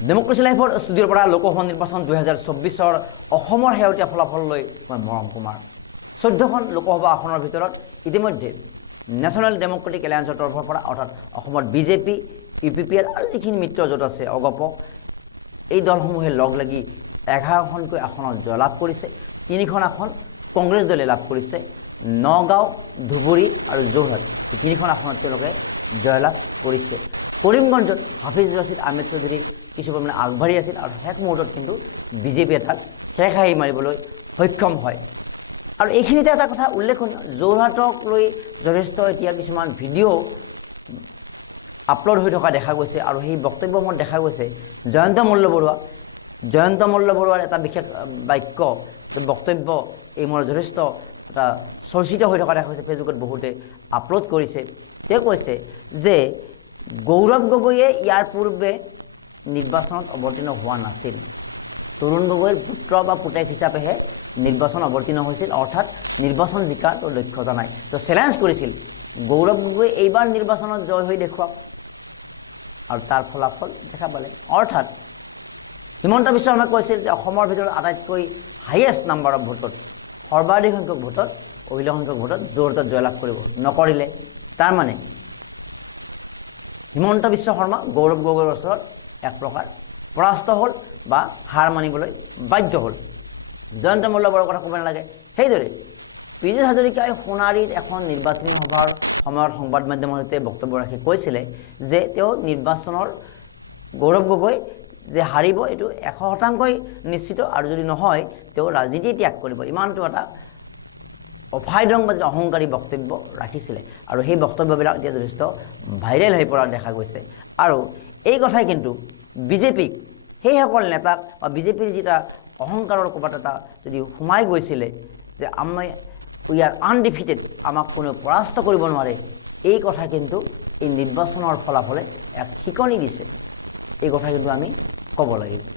Democracy লাইফৰ ষ্টুডিঅ'ৰ পৰা লোকসভা নিৰ্বাচন দুহেজাৰ চৌব্বিছৰ অসমৰ শেহতীয়া ফলাফললৈ মই মৰম কুমাৰ। চৈধ্যখন লোকসভা আসনৰ ভিতৰত ইতিমধ্যে নেশ্যনেল ডেমক্ৰেটিক এলায়েন্সৰ তৰফৰ পৰা অৰ্থাৎ অসমত BJP U P P L আৰু যিখিনি মিত্ৰজোঁট আছে অগপ এই দলসমূহে লগ লাগি এঘাৰখনকৈ আসনত জয়লাভ কৰিছে। তিনিখন আসন কংগ্ৰেছ দলে লাভ কৰিছে। নগাঁও ধুবুৰী আৰু যোৰহাট। তিনিখন আসনত তেওঁলোকে জয়লাভ কৰিছে। কৰিমগঞ্জত হাফিজ ৰছিদ আহমেদ চৌধুৰী কিছু পৰিমাণে আগবাঢ়ি আছিল আৰু শেষ মুহূৰ্তত কিন্তু বিজেপিয়ে তাত শেষ হাঁহি মাৰিবলৈ সক্ষম হয়। আৰু এইখিনিতে এটা কথা উল্লেখনীয়, যোৰহাটক লৈ যথেষ্ট এতিয়া কিছুমান ভিডিঅ' আপলোড হৈ থকা দেখা গৈছে আৰু সেই বক্তব্যসমূহত দেখা গৈছে জয়ন্ত মল্ল বৰুৱা। জয়ন্ত মল্ল বৰুৱাৰ এটা বিশেষ বাক্য বক্তব্য এই মোৰ যথেষ্ট এটা চৰ্চিত হৈ থকা দেখা গৈছে, ফেচবুকত বহুতে আপলোড কৰিছে। তেওঁ কৈছে যে গৌৰৱ গগৈয়ে ইয়াৰ পূৰ্বে নিৰ্বাচনত অৱতীৰ্ণ হোৱা নাছিল। তৰুণ গগৈৰ পুত্ৰ বা পুতেক হিচাপেহে নিৰ্বাচন অৱতীৰ্ণ হৈছিল। অৰ্থাৎ নিৰ্বাচন জিকাৰ দক্ষতা নাই। তো চেলেঞ্জ কৰিছিল গৌৰৱ গগৈ এইবাৰ নিৰ্বাচনত জয় হৈ দেখুৱাওক আৰু তাৰ ফলাফল দেখা পালে। অৰ্থাৎ হিমন্ত বিশ্ব শৰ্মাই কৈছিল যে অসমৰ ভিতৰত আটাইতকৈ হায়েষ্ট নাম্বাৰ অফ ভোটত সৰ্বাধিক সংখ্যক ভোটত অভিলেখ সংখ্যক ভোটত যোৰহাটত জয়লাভ কৰিব। নকৰিলে তাৰমানে হিমন্ত বিশ্ব শৰ্মা, গৌৰৱ গগৈৰ ওচৰত এক প্ৰকাৰ পৰাস্ত হ'ল বা হাৰ মানিবলৈ বাধ্য হ'ল। জয়ন্ত মল্ল কথা ক'ব নালাগে। সেইদৰে পীযুষ হাজৰিকাই সোণাৰীত এখন নিৰ্বাচনী সভাৰ সময়ত সংবাদ মাধ্যমৰ সৈতে বক্তব্য ৰাখি কৈছিলে যে তেওঁ নিৰ্বাচনৰ গৌৰৱ গগৈ যে হাৰিব এইটো এশ শতাংশই নিশ্চিত আৰু যদি নহয়, তেওঁ ৰাজনীতি ত্যাগ কৰিব। ইমানটো এটা অফাইদংবাদী অহংকাৰী বক্তব্য ৰাখিছিলে, আৰু সেই বক্তব্যবিলাক এতিয়া যথেষ্ট ভাইৰেল হৈ পৰা দেখা গৈছে। আৰু এই কথাই কিন্তু বিজেপিক, সেইসকল নেতাক বা বিজেপিৰ যিটা অহংকাৰৰ ক'ৰবাত এটা যদি সোমাই গৈছিলে যে আমি উই আৰ আনডিফিটেড আমাক কোনেও পৰাস্ত কৰিব নোৱাৰে, এই কথা কিন্তু এই নিৰ্বাচনৰ ফলাফলে এক শিকনি দিছে। এই কথা কিন্তু আমি ক'ব লাগিব।